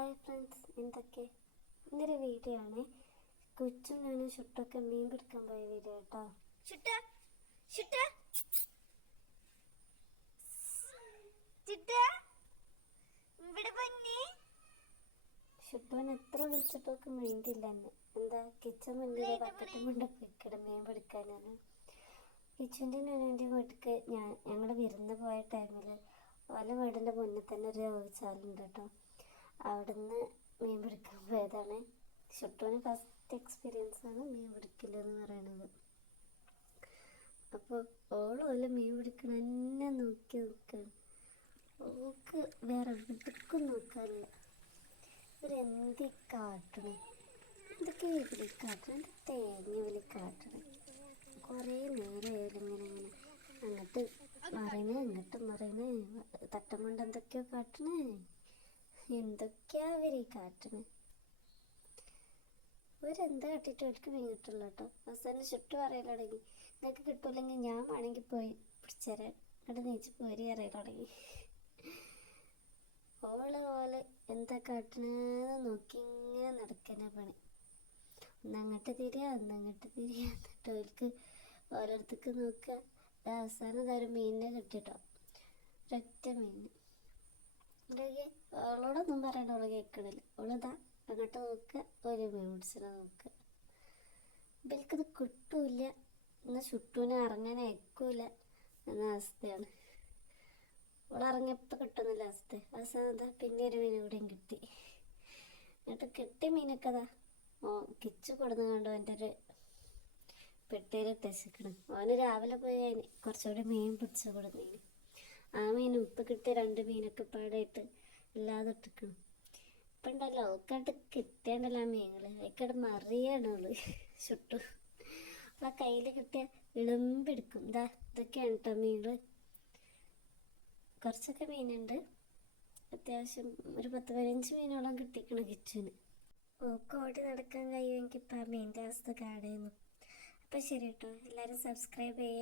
Hi friends, എന്തൊക്കെ ഇന്നൊരു video ആണ്. കൊച്ചും ഞാനും ഷുട്ടൊക്കെ മീൻ പിടിക്കാൻ പോയ വീഡിയോ കേട്ടോ. ഷുട്ടോൻ എത്ര വിളിച്ചിട്ടൊക്കെ മീനില്ല. എന്താ കിച്ചൻ മുന്നിലെ ബക്കറ്റും കൊണ്ട് പോയിക്കിട മീൻ പിടിക്കാനാണ്. കിച്ചൻ്റെ നൂനിൻ്റെ വീട്ടിലേക്ക് ഞങ്ങൾ വിരുന്ന് പോയ ടൈമിൽ ഓല വീടിൻ്റെ മുന്നിൽ തന്നെ ഒരു ചാലുണ്ട് കേട്ടോ. അവിടുന്ന് മീൻ പിടിക്കാൻ പോയതാണ്. ഷുട്ടോന് ഫസ്റ്റ് എക്സ്പീരിയൻസ് ആണ് മീൻ പിടിക്കലെന്ന് പറയണത്. അപ്പോൾ ഓളോല മീൻ പിടിക്കണ എന്നെ നോക്കി നിൽക്കുകയാണ്. ഓക്ക് വേറെ എവിടേക്കും നോക്കാനില്ല. ഇവരെന്തി കാട്ടണേ, എന്തൊക്കെ ഇതിൽ കാട്ടണം, എന്ത് തേങ്ങ വലി കാട്ടണേ. കുറേ നേരമായാലും ഇങ്ങനെ അങ്ങോട്ട് മറയണേ ഇങ്ങോട്ട് മറയണേ, തട്ടം കൊണ്ട് എന്തൊക്കെയോ കാട്ടണേ. എന്തൊക്കെയാ അവര് കാട്ടണേ. ഇവരെന്താ കാട്ടിട്ട് അവർക്ക് മീൻ കിട്ടുള്ളൂ കേട്ടോ. അവസാനം ഷുട്ട് പറയൽ തുടങ്ങി, നിങ്ങൾക്ക് കിട്ടൂല്ലെങ്കിൽ ഞാൻ വേണമെങ്കിൽ പോയി പിടിച്ചേരാൻ, എന്നിട്ട് നീച്ച് പോരി അറിയാൻ തുടങ്ങി. ഓള് എന്താ കാട്ടണെന്ന് നോക്കി ഇങ്ങനെ നടക്കുന്ന പണി. ഒന്നങ്ങോട്ട് തിരിയാ ഒന്നങ്ങോട്ട് തിരിയാ, എന്നിട്ട് അവർക്ക് ഓരോരുത്തർക്ക് നോക്കുക. അവസാനം ഇതൊരു മീനിനെ കിട്ടിട്ടോ, ഒരൊറ്റ മീനിന്. അവളോടൊന്നും പറയണ്ട, അവള് കേൾക്കണില്ല. അവളിതാ അങ്ങോട്ട് നോക്കുക, ഒരു മീൻ പിടിച്ചിനെ നോക്കുക. ഇവൽക്കത് കിട്ടൂല, എന്നാൽ ഷുട്ടൂനെ ഇറങ്ങാൻ അയക്കൂല എന്ന അവസ്ഥയാണ്. അവളിറങ്ങിയപ്പോൾ കിട്ടുന്നില്ല അവസ്ഥ. അവസാനം എന്താ പിന്നെ ഒരു മീൻ കൂടെയും കിട്ടി. എന്നിട്ട് കിട്ടിയ മീനൊക്കെ അതാ കിച്ചു കൊടുന്ന് കണ്ടു എൻ്റെ ഒരു പെട്ടിയിലിട്ട് വെച്ചിരിക്കണം. അവന് രാവിലെ പോയി കുറച്ചുകൂടി മീൻ പിടിച്ചു കൊടുന്നേന്. ആ മീൻ ഉപ്പ് കിട്ടിയ 2 മീനൊക്കെ പാടായിട്ട് ഇല്ലാതെ ഇട്ടിക്കണം. ഇപ്പം ഉണ്ടല്ലോ അവക്കാട്ട് കിട്ടിയണ്ടല്ലോ ആ മീനുകൾ, അതിക്കടെ മറിയാണുള്ളു ഷുട്ടു. ആ കയ്യിൽ കിട്ടിയ ഇളമ്പെടുക്കും. ഇതൊക്കെയാണ് കേട്ടോ മീനുകൾ. കുറച്ചൊക്കെ മീനുണ്ട്, അത്യാവശ്യം ഒരു 10-15 മീനോളം കിട്ടിക്കണം കിച്ചുവിന്. ഓക്ക് ഓടി നടക്കാൻ കഴിയുമെങ്കിൽ ഇപ്പം ആ മീനിൻ്റെ അവസ്ഥ കാണുന്നു. അപ്പം ശരി കേട്ടോ, എല്ലാവരും സബ്സ്ക്രൈബ് ചെയ്യുക.